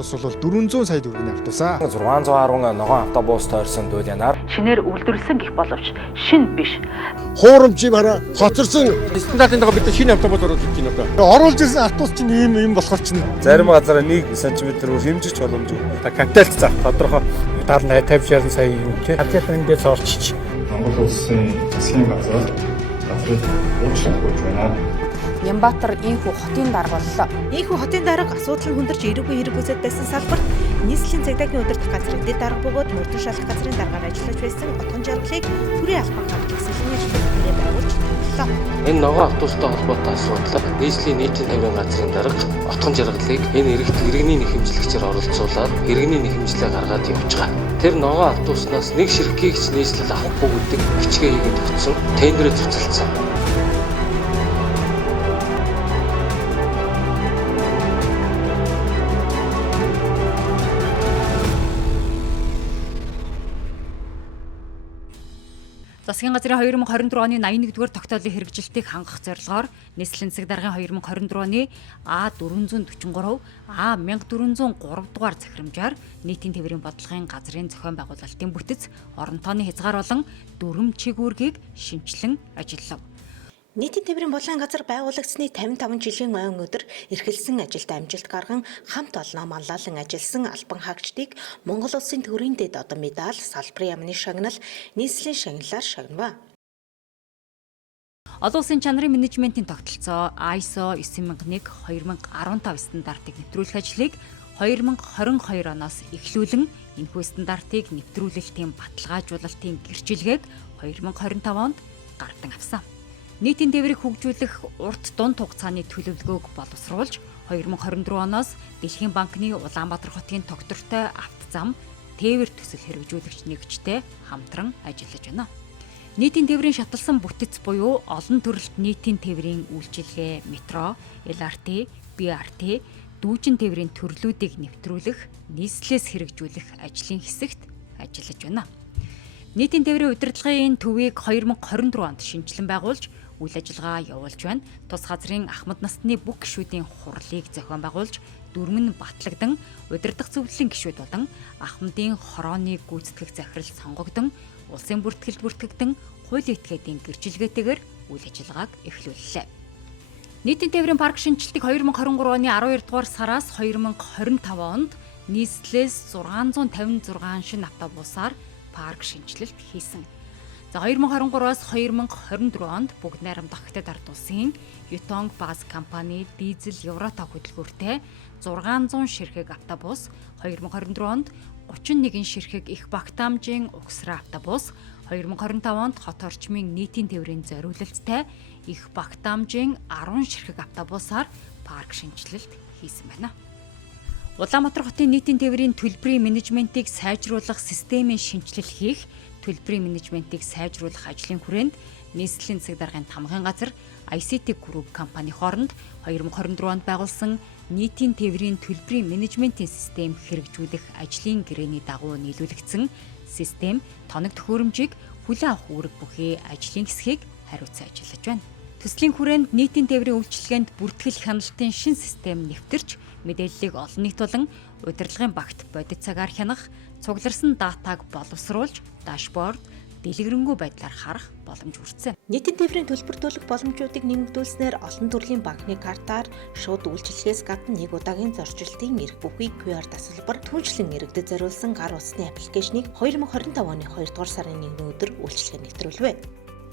автобус бол 400 сая төгрөгийн автобусаа. 610 ногоон автобус тойрсон дуулянаар шинээр үйлдвэрлэсэн гэх боловч шин биш. Хуурамчийг хараа хоцорсон стандартын дагуу бид шинэ автобус оруулж байна одоо. оруулж ирсэн автобус чинь ийм болохоор чинь зарим газараа 1 см-ээр хэмжиж боломжгүй. Капиталт зах тодорхой 70-80 сая юм тий. Хацаатан дээс орчиж. Монгол улсын засгийн газрыг уучлах байна. Ямбатар ийхүү хотын дарга боллоо. Ийхүү хотын дарга асуудал нь хүндэрч эрүүгүй хэрэг үүсэт байсан салбарт нийслэлийн цагдаагийн удирдах газрын дэд дарга бөгөөд мөрдөн шалах газрын даргаар ажиллаж байсан отгон жаргалыг хүрээ албан хаагч хэсгийн ажлын байгуулж төлөвлөлөө. Энэ ногоон автобустай холбоотой асуудал нийслэлийн нийтийн тавирын газрын дарга отгон жаргалыг энэ эрэгт иргэний нэхэмжлэгчээр оролцуулаад иргэний нэхэмжлээ гаргаад явуулж байгаа. Тэр ногоон автобуснаас нэг ширхгийг ч нийслэл авахгүй гэдэг бичгээ хийгээд өгсөн. Тендерээ цуцалдсан. Засгийн газрын 2024 оны 81-р тогтоолын хэрэгжилтийг хангах зорилгоор нийслэлийн засаг даргын 2024 оны А443, А1403 дугаар захирамжаар нийтийн тээврийн бодлогын газрын зохион байгуулалтын бүтэц орон тооны хязгаар болон дүрм чигүүргийг шинчлэн ажиллав. Нийтийн тээврийн бодлогын газар байгуулагдсны 55 жилийн ойн өдөр эрхэлсэн ажилд амжилт гарган хамт олноо манлайлан ажилласан албан хаагчдыг Монгол улсын төвийн дэд одон медаль, салбарын яамны шагнал, нийслэлийн шагналаар шагнав. Олон улсын чанарын менежментийн тогтолцоо ISO 9001/2015 стандартыг нэвтрүүлэх ажлыг 2022 оноос эхлүүлэн энэхүү стандартыг нэвтрүүлэлтийн баталгаажуулалтын гэрчилгээг 2025 онд гардан авсан. Нийтийн тээврийг хөгжүүлэх урт дунд хугацааны төлөвлөгөөг боловсруулж 2024 оноос Дэлхийн банкны Улаанбаатар хотын тогтвортой авто зам тээвэр төсөл хэрэгжүүлэгч нэгжтэй хамтран ажиллаж байна. Нийтийн тээврийн шаталсан бүтэц буюу олон төрөлт нийтийн тээврийн үйлчилгээ метро, LRT, BRT, дүүжин тээврийн төрлүүдийг нэвтрүүлэх, нийслэлээс хэрэгжүүлэх ажлын хэсэгт ажиллаж байна. Нийтийн тээврийн удирдлагын төвийг 2024 онд шинжилэн байгуулж үйл ажиллагаа явуулж байна. Тус газрын ахмад насны бүх гишүүдийн хурлыг зохион байгуулж, дүрм нь батлагдан, удирдах зөвлөлийн гишүүд болон ахмадын хорооны гүйцэтгэх захирал сонгогдсон, улсын бүртгэлд бүртгэгдэн, хууль этгээдийн гэрчилгээтэйгээр үйл ажиллагааг эхлүүллээ. Нийтийн тээврийн парк шинжилтийг 2023 оны 12 дугаар сараас 2025 онд нийслэлээс 656 шинэ автобусаар парк шинжилэлт хийсэн. За 2023-аас 2024 онд бүгд найрамдах Хятад ард улсын Yutong Bus компани дизель Евро 5 хөтөлбөртэй 600 ширхэг автобус, 2024 онд 31 ширхэг их багтаамжийн угсраа автобус, 2025 онд хот орчмын нийтийн тээврийн зориулалттай их багтаамжийн 10 ширхэг автобусаар парк шинжилэлт хийсэн байна. Улаанбаатар хотын нийтийн тээврийн төлбөрийн менежментийг сайжруулах системийн шинжилэл хийх, төлбөрийн менежментийг сайжруулах ажлын хүрээнд нийслэлийн засаг даргын тамгын газар ICT Group компани хооронд 2024 онд байгуулсан нийтийн тээврийн төлбөрийн менежментийн систем хэрэгжүүлэх ажлын гэрээний дагуу нийлүүлэгдсэн систем тоног төхөөрөмжийг хүлээн авах үүрэг бүхий ажлын хэсгийг хариуцсан ажиллаж байна. Төслийн хүрээнд нийтийн тээврийн үйлчилгээнд бүртгэл хяналтын шин систем нэвтэрч мэдээллийг олон нийт болон удирдлагын багт бодит цагаар хянах, цугларсан датаг боловсруулж, дашборд, дэлгэрэнгүй байдлаар харах боломж хүртсэн. Нийтийн тээврийн төлбөр төлөх боломжуудыг нэмэгдүүлснээр олон төрлийн банкны картаар шууд үйлчилгэээс гадна нэг удаагийн зорчилтын эрх бүхий QR тасалбар түншлэн иргэдэд зориулсан гар утасны аппликейшнийг 2025 оны 2 дугаар сарын 1-ний өдөр үйлчилгээ нэвтрүүлвэ.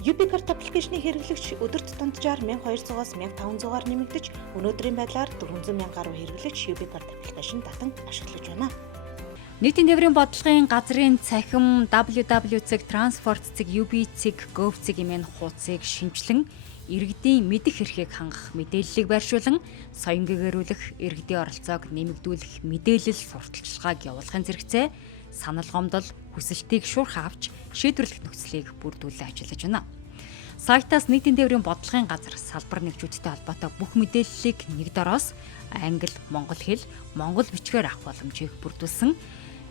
UB-карт аппликейшнийг хэрэглэгч өдөрт дунджаар 1200-аас 1500-аар нэмэгдэж, өнөөдрийн байдлаар 400,000 гаруй хэрэглэгч UB-карт аппликейшн татан ашиглаж байна. Нийтийн тээврийн бодлогын газрын цахим www.transport.ub.gov.cg хэмээн хуудсыг шинчлэн иргэдийн мэдэх эрхийг хангах мэдээллийг байршуулан соён гэгэрүүлэх, иргэдийн оролцоог нэмэгдүүлэх мэдээлэл сурталчилгааг явуулахын зэрэгцээ санал гомдол хүсэлтийг шуурх авч шийдвэрлэх нөхцөлийг бүрдүүлэн ажиллаж байна. Сайтаас нийтийн тээврийн бодлогын газар салбар нэгжүүдтэй холбоотой бүх мэдээллийг нэг дороос англи, монгол хэл, монгол бичгээр авах боломжийг бүрдүүлсэн.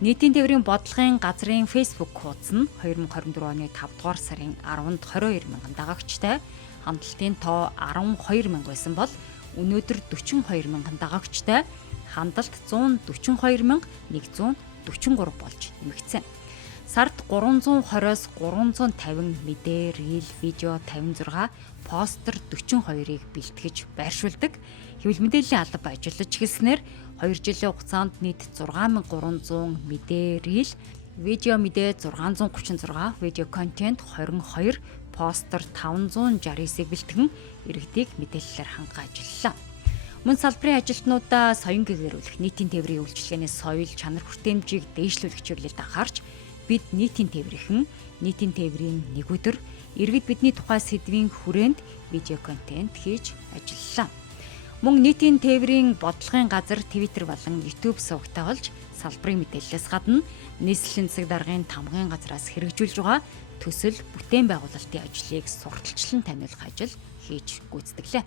Нийтийн тээврийн бодлогын газрын Facebook хуудас нь 2024 оны 5 дугаар сарын 10-нд 22 мянган дагагчтай, хамталтын тоо 12 мянга байсан бол өнөөдөр 42 мянган дагагчтай, хандлт 142,143 болж нэмэгдсэн. Сард 320-оос 350 мэдээ, рил, видео 56, постэр 42-ыг бэлтгэж байршуулдаг. Хэвлэл мэдээллийн алба ажиллаж эхэлснээр 2 жилийн хугацаанд нийт 6300 мэдээ, рил, видео мэдээ 636, видео контент 22, постэр 569-ыг бэлтгэн иргэдийг мэдээллээр хангах ажиллалаа. Мөн салбарын ажилтнуудаа соён гэгэрүүлэх, нийтийн тээврийн үйлчилгээний соёл, чанар хүртээмжийг дээшлүүлэх чиглэлд анхаарч бид нийтийн тээврийн нэг өдөр иргэд бидний тухай сэдвийн хүрээнд видео контент хийж ажиллалаа. Мөн нийтийн тээврийн бодлогын газар Twitter болон YouTube сувагтай болж салбарын мэдээллээс гадна нийслэлийн засаг даргын тамгын газраас хэрэгжүүлж байгаа төсөл бүтээн байгуулалтын ажлыг сурталчлан таниулах ажил хийж гүйцэтгэлээ.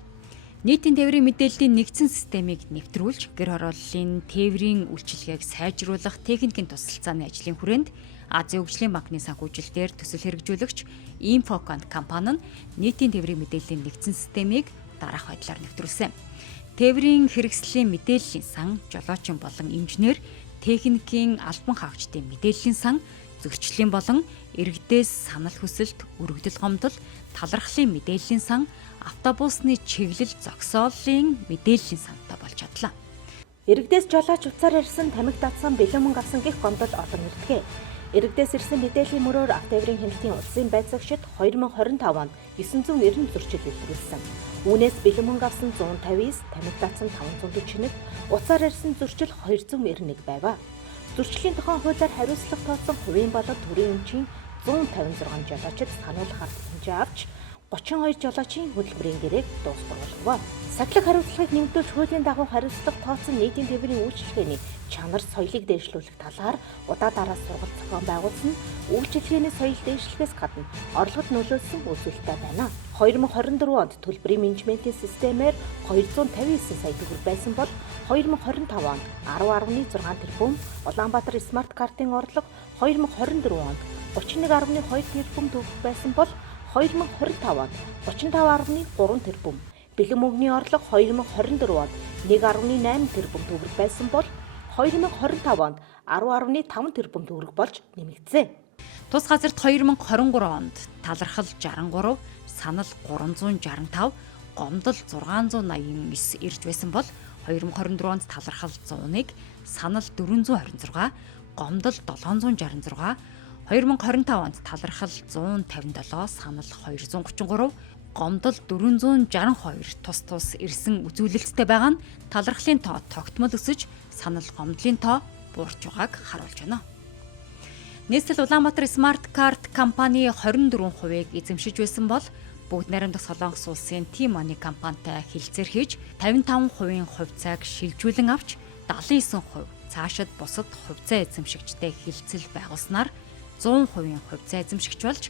Нийтийн тээврийн мэдээллийн нэгдсэн системийг нэвтрүүлж, гэр хорооллын тээврийн үйлчилгээг сайжруулах техникийн тусалцааны ажлын хүрээнд Азийн хөгжлийн банкны санхүүжилтээр төсөл хэрэгжүүлэгч Infocont компани нь нийтийн тээврийн мэдээллийн нэгдсэн системийг дараах байдлаар нэвтрүүлсэн. Тээврийн хэрэгслийн мэдээллийн сан, жолоочийн болон инженер, техникийн албан хаагчдын мэдээллийн сан, зөрчлийн болон иргэдээс санал хүсэлт, өргөдөл гомдол, талархлын мэдээллийн сан, автобусны чиглэл зогсоолын мэдээллийн сантай болж чадлаа. Иргэдээс жолооч уцаар ирсэн, тамхи татсан, бэлэн мөнгө авсан гэх гомдол олон ирдэг. Иргэдээс ирсэн мэдээллийн мөрөөр автоэврийн хяналтын улсын байцаагчид 2025 онд 990 зөрчил илрүүлсэн. Үүнээс бэлэн мөнгө авсан 159, тамхи татсан 541, уцаар ирсэн зөрчил 291 байв. Зөрчлийн тухайн хуулиар хариуцлага тооцсон хувийн болоод төрийн өмчийн 156 жолоочид сануулгах арга хэмжээ авч 32 жолоочийн хөдөлмөрийн гэрээг дуустгуулав. Сахилах хариуцлагыг нэмэгдүүлж хуулийн дагуу хариуцлага тооцсон нийтийн тээврийн үйлчилгээний чанар соёлыг дээшлүүлэх талаар удаа дараа сургалт зохион байгуулсан нь үйлчилгээний соёл дээшлэхээс гадна орлогод нөлөөлсөн үзүүлэлттэй байна. 2024 онд төлбөрийн менежментийн системээр 259 сая төгрөг байсан бол 2025 онд 10.6 тэрбум, Улаанбаатар смарт картын орлого 2024 онд 31.2 тэрбум төгрөг байсан бол 2025 онд 35.3 тэрбум, бэлэн мөнгөний орлого 2024 онд 1.8 тэрбум төгрөг байсан бол 2025 онд 10.5 тэрбум төгрөг болж нэмэгдсэн. Тус газарт 2023 онд талархал 63, санал 365, гомдол 689 ирж байсан бол 2024 онд талархал 101, санал 426, гомдол 766, 2025 онд талархал 157, санал 233, гомдол 462 тус ирсэн үзүүлэлттэй байгаа нь талархлын тоо тогтмол өсөж, санал гомдлын тоо буурч байгааг харуулж байна. Нийслэл Улаанбаатар Смарт Карт компани 24%-ийг эзэмшиж байсан бол бүгд найрамдах Солонгос улсын T-Money компанитай хэлцээр хийж 55% хувьцааг шилжүүлэн авч 79% цаашид бусад хувьцаа эзэмшигчтэй хэлцэл байгуулснаар 100% хувьцаа эзэмшигч болж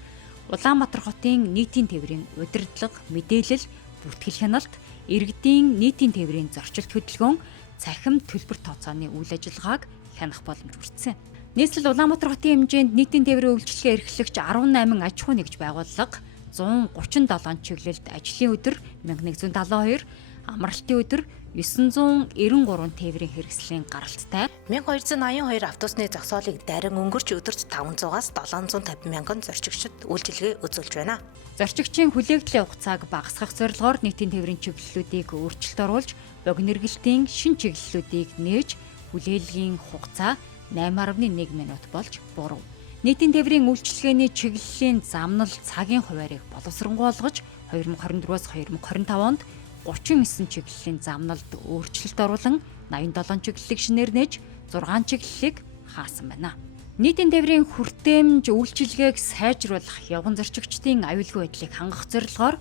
Улаанбаатар хотын нийтийн тээврийн удирдлага, мэдээлэл, бүртгэл хяналт, иргэдийн нийтийн тээврийн зорчилт хөдөлгөөн, цахим төлбөр тооцооны үйл ажиллагааг хянах боломж бүрдсэн. Нийслэл Улаанбаатар хотын хэмжээнд нийтийн тээврийн үйлчилгээ эрхлэгч 18 аж ахуй нэгж байгууллага, 137 чиглэлд ажлын өдөр 1172, амралтын өдөр 993 тээврийн хэрэгслийн гаралттай 1282 автобусны зогсоолыг дарин өнгөрч өдөрт 500-аас 750 мянган зорчигчид үйлчилгээ үзүүлж байна. Зорчигчийн хүлээгдлийн хугацааг багасгах зорилгоор нийтийн тээврийн чиглэлүүдийг өөрчлөлт оруулж, богино эргэлтийн шин чиглэлүүдийг нээж, хүлээлгийн хугацаа 8.1 минут болж буруу. Нийтийн тээврийн үйлчилгээний чиглэлийн замнал цагийн хуваарийг боловсронгуй болгож 2024-өөс 2025 онд 39 чиглэлийн замналд өөрчлөлт оруулан 87 чиглэлийг шинээр нээж 6 чиглэлийг хаасан байна. Нийтийн тээврийн хүртээмж үйлчилгээг сайжруулах явган зорчигчдын аюулгүй байдлыг хангах зорилгоор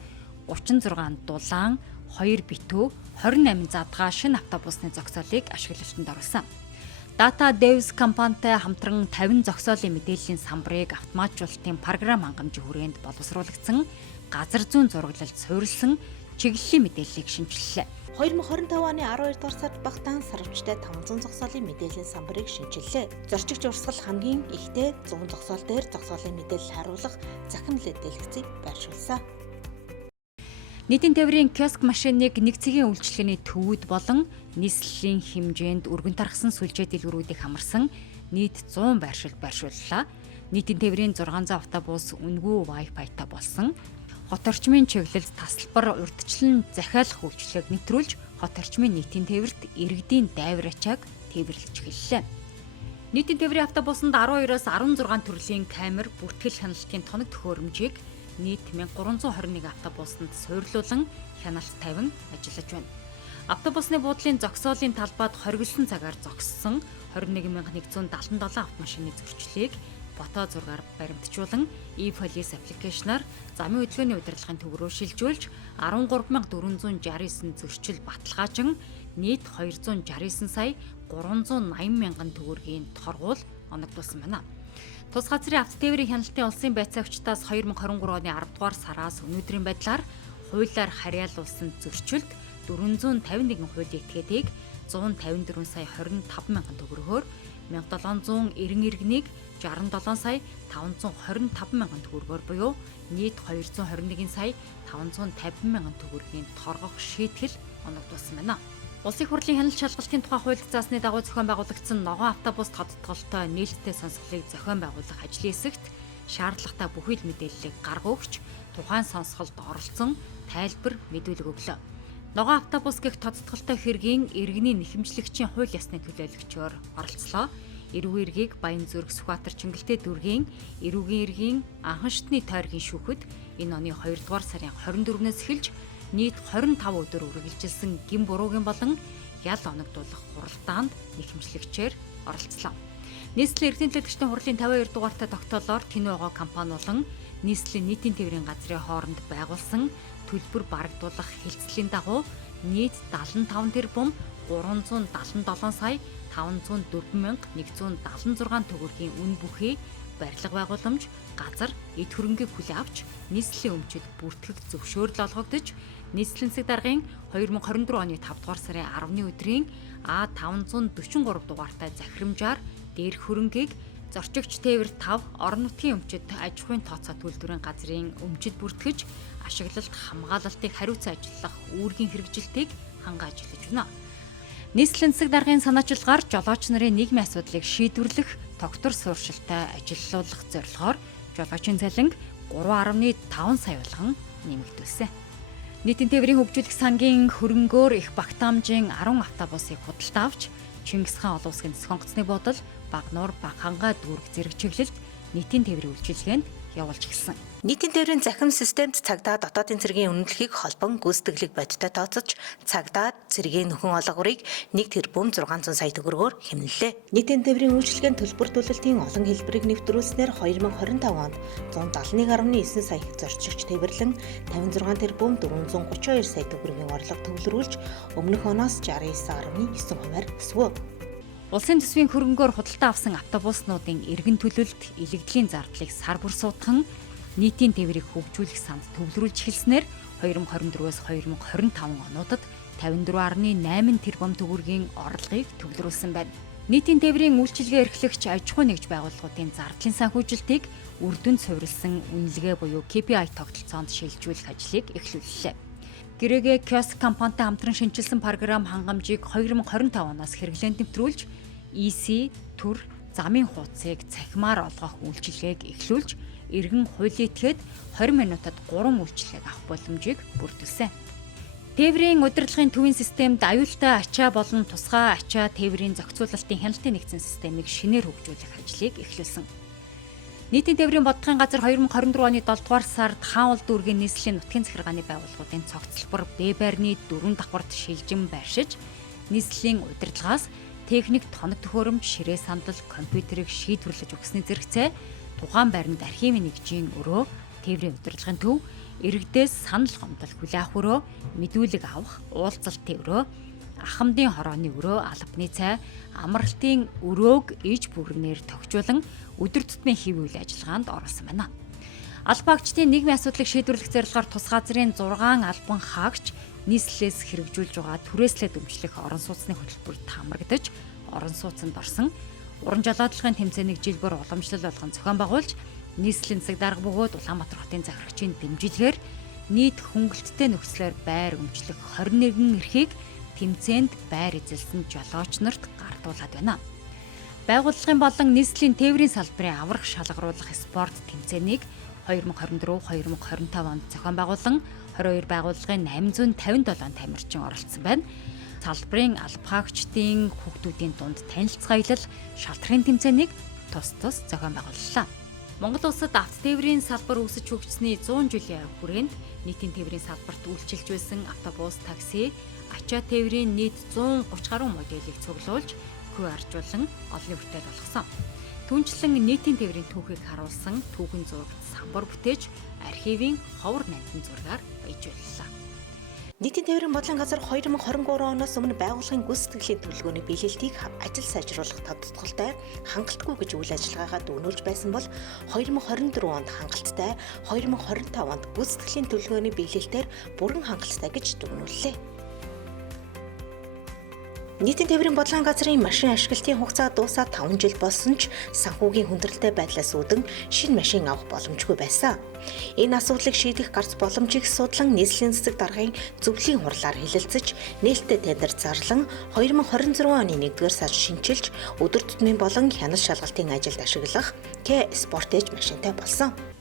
36 дулаан, 2 битүү, 28 задгаа шинэ автобусны зогсоолыг ашиглалтанд оруулсан. Data Devs компанитай хамтран 50 зогсоолын мэдээллийн самбарыг автоматжуулалтын програм хангамжийн хүрээнд боловсруулагдсан, газар зүйн зураглалд суурилсан чиглэлийн мэдээллийг шинжиллээ. 2025 оны 12 дугаар сард Багтаан сарвчтай 500 зогсоолын мэдээллийн самбарыг шинжиллээ. Зорчигч урсгал хамгийн ихтэй 100 зогсоол дээр зогсоолын мэдээлэл харуулах захин дэлгэцийг байршуулсан. Нийтийн тээврийн киоск машиныг нэг цагийн үйлчилгээний төвүүд болон нийслэлийн хэмжээнд өргөн тархсан сүлжээ дэлгүүрүүдийг хамарсан нийт 100 байршил байршууллаа. Нийтийн тээврийн 600 автобус үнэгүй Wi-Fi-та болсон. Хот орчмын чиглэлд тасалбар урьдчилан захиалах үйлчилгээг нэвтрүүлж хот орчмын нийтийн тээвэрт иргэдийн дайвар ачааг тээвэрлэж эхэллээ. Нийтийн тээврийн автобусанд 12-оос 16 төрлийн камер бүртгэл хяналтын тоног төхөөрөмжийг нийт 1321 автобусанд суйрлуулан хяналт тавин ажиллаж байна. Автобусны буудлын зогсоолын талбайд хоригдсон цагаар зогссон 21177 автомашины зөрчлийг фото зургаар баримтжуулан e-police аппликейшнаар замын хөдөлгөөний удирдлагын төв рүү шилжүүлж 13469 зөрчил баталгаажин нийт 269 сая 380 мянган төгрөгийн торгуул оногдуулсан байна. Тус газрын автотээврийн хяналтын улсын байцаагчдаас 2023 оны 10 дугаар сараас өнөөдрийн байдлаар хуулиар харьяалуулсан зөрчилд 451 хуулийн этгээдийг 154 сая 25 мянган төгрөгөөр 1790 иргэнийг 67 сая 525 мянган төгрөгөөр буюу нийт 221 сая 550 мянган төгрөгийн торгох шийтгэл оногдуулсан байна. Улсын хурлын хяналт шалгалтын тухай хууль заасны дагуу зохион байгуулагдсан ногоон автобус тодтголтой нээлттэй сонсголыг зохион байгуулах ажлын хэсэгт шаардлагатай бүхий л мэдээллийг гаргуугч тухайн сонсголд оролцсон тайлбар мэдүүлэг өглөө. Ногоон автобус гэх тодтголтой хэргийн иргэний нэхэмжлэгчийн хууль ёсны төлөөлөгчөөр оролцлоо. Эрүүгийн эргийг Баянзүрэг Сүхбаатар Чингэлтэй дүргийн эрүүгийн эргийн анхан шатны тойргийн шүүхэд энэ оны 2 дугаар сарын 24-өөс эхэлж нийт 25 өдөр үргэлжилсэн гин буруугийн болон ял оногдуулах хуралдаанд нэхэмжлэгчээр оролцлоо. Нийслэлийн эрдэнэ төлөвчдийн хурлын 52 дугаартай тогтоолоор Тиногоо компани болон нийслэлийн нийтийн тээврийн газрын хооронд байгуулсан төлбөр барагдуулах хэлцлийн дагуу нийт 75 тэрбум 377 сая 504,176 төгрөгийн үн бүхий барилга байгууламж, газар, эд хөрөнгийг хүлээн авч нийслэлийн өмчөд бүртгэх зөвшөөрөл олгогдож нийслэлийн засаг даргын 2024 оны 5 дугаар сарын 10-ны өдрийн А543 дугаартай захирамжаар дээрх хөрөнгийг зорчигч тээвэр 5 орон нутгийн өмчөд аж ахуйн тооцоо төлбөрийн газрын өмчөд бүртгэж ашиглалт хамгаалалтыг хариуцсан ажиллах үүргийн хэрэгжилтийг хангааж эхэлж байна. Нийслэлийн засаг даргын санаачилгаар жолооч нарын нийгмийн асуудлыг шийдвэрлэх тогтвор суурьшилтай ажиллуулах зорилгоор жолоочийн цалинг 3.5 сая болгон нэмэгдүүлсэн. Нийтийн тээврийн хөгжүүлэх сангийн хөрөнгөөр их багтаамжийн 10 автобусыг худалдаа авч Чингис хаан олон улсын сонгоцны буудал Багнуур Багхангаа дүүрэг зэрэг чиглэлд нийтийн тээврийн үйлчилгээнд явуулж эхэлсэн. Нийтийн тээврийн захим системд цагдаа дотоодын цэргийн үнэлэхийг холбон гүйцэтгэлэг бодиттой тооцож цагдаа цэргийн нөхөн олгорыг 1 тэрбум 600 сая төгрөгөөр хэмнэлээ. Нийтийн тээврийн үйлчилгээний төлбөр төлөлтийн олон хэлбэрийг нэвтрүүлснээр 2025 онд 171.9 сая зорчигч тээвэрлэн 56 тэрбум 432 сая төгрөгийн орлого төвлөрүүлж өмнөх оноос 69.9 хувиар өсвөө. Улсын төсвийн хөрөнгөөр худалдаа авсан автобуснуудын эргэн төлөлт, илэгдлийн зардлыг сар бүр суутхан нийтийн тээврийг хөгжүүлэх санд төвлөрүүлж эхэлснээр 2024-өөс 2025 онуудад 54.8 тэрбум төгрөгийн орлогыг төвлөрүүлсэн байна. Нийтийн тээврийн үйлчилгээ эрхлэгч аж ахуй нэгж байгууллагуудын зардлын санхүүжилтийг үр дүнд суурилсан үнэлгээ буюу KPI тогтолцоонд шилжүүлэх ажлыг эхлүүллээ. Гэрээгээ киоск компанитай хамтран шинжилсэн програм хангамжийг 2025 оноос хэрэглээнд нэвтрүүлж EC төр замын хуудсыг цахимаар олгох үйлчилгээг эхлүүлж иргэн хуулийн этгээд 20 минутад 3 үйлчилгээг авах боломжийг бүрдүүлсэн. Тээврийн удирдлагын төвийн системд аюултай ачаа болон тусгай ачаа тээврийн зохицуулалтын хяналтын нэгдсэн системийг шинээр хөгжүүлэх ажлыг эхлүүлсэн. Нийтийн тээврийн бодлогын газар 2024 оны 7 дугаар сард хаан улд дүүргийн нийслэлийн нутгийн захиргааны байгууллагуудын цогцлбор Б байрны 4 давхарт шилжин байршиж нийслэлийн удирдлагаас техник тоног төхөөрөмж, ширээ сандал, компьютерийг шийдвэрлэж өгсөний зэрэгцээ тухайн байранд архивын нэгжийн өрөө, тээврийн удирдлагын төв, иргэдээс санал гомдол хүлээн авах өрөө, мэдүүлэг авах, уулзалтын өрөө, ахмадын хорооны өрөө, албаны цай, амралтын өрөөг иж бүрнээр тохижуулан өдөр тутмын хэв үйл ажиллагаанд оролцсон байна. Албаагчдын нийгмийн асуудлыг шийдвэрлэх зорилгоор тус газрын 6 албан хаагч нийслэлээс хэрэгжүүлж байгаа түрээслээ дэмжлэх орон сууцны хөтөлбөрт хамрагдаж орон сууцанд орсон уран жалгаадлын тэмцээнийг жил бүр уламжлал болгон зохион байгуулж нийслэлийн засаг дарга бөгөөд Улаанбаатар хотын захирагчийн дэмжлэгээр нийт хөнгөлөлттэй нөхцлөөр байр өмчлөх 21 эрхийг тэмцээнд байр эзэлсэн жолооч нарт гардуулаад байна. Байгууллагын болон нийслэлийн тээврийн салбарын аврах шалгаруулах спорт тэмцээнийг 2024-2025 онд зохион байгуулан 22 байгууллагын 857 тамирчин оролцсон байна. Салбарын албахаагчдын хүүхдүүдийн дунд танилцах аялал шалтрахын тэмцээнийг тус зохион байгууллаа. Монгол улсад авто тээврийн салбар өсөж хөгжсөний 100 жилийн хүрээнд нийтийн тээврийн салбарт үйлчилж байсан автобус, такси, ачаа тээврийн нийт 130 гаруй моделийг цуглуулж QR-жуулан олонний бүтээл болгосон. Түүнчлэн нийтийн тээврийн түүхийг харуулсан түүхэн зурагт самбар бүтээж архивын ховор нандин зургаар баяжууллаа. Нийтийн тээврийн бодлогын газар 2023 оноос өмнө байгууллагын гүйцэтгэлийн төлөвлөгөөний биелэлтийг ажил сайжруулах тодтолтой хангалтгүй гэж үйл ажиллагаагаа дүүнүүлж байсан бол 2024 онд хангалттай, 2025 онд гүйцэтгэлийн төлөвлөгөөний биелэлтээр бүрэн хангалттай гэж дүүнүүллээ. Нийтийн тээврийн бодлогын газрын машин ашиглалтын хугацаа дуусаад 5 жил болсон ч санхүүгийн хүндрэлтэй байдлаас үүдэн шинэ машин авах боломжгүй байсан. Энэ асуудлыг шийдэх гарц боломжийг судлан нийслэлийн цэцэг даргын зөвлөлийн хурлаар хэлэлцэж, нээлттэй тендер зарлан 2026 оны 1-р сард шинчилж, өдөр тутмын болон хяналт шалгалтын ажилд ашиглах К Спортэж машинтай болсон.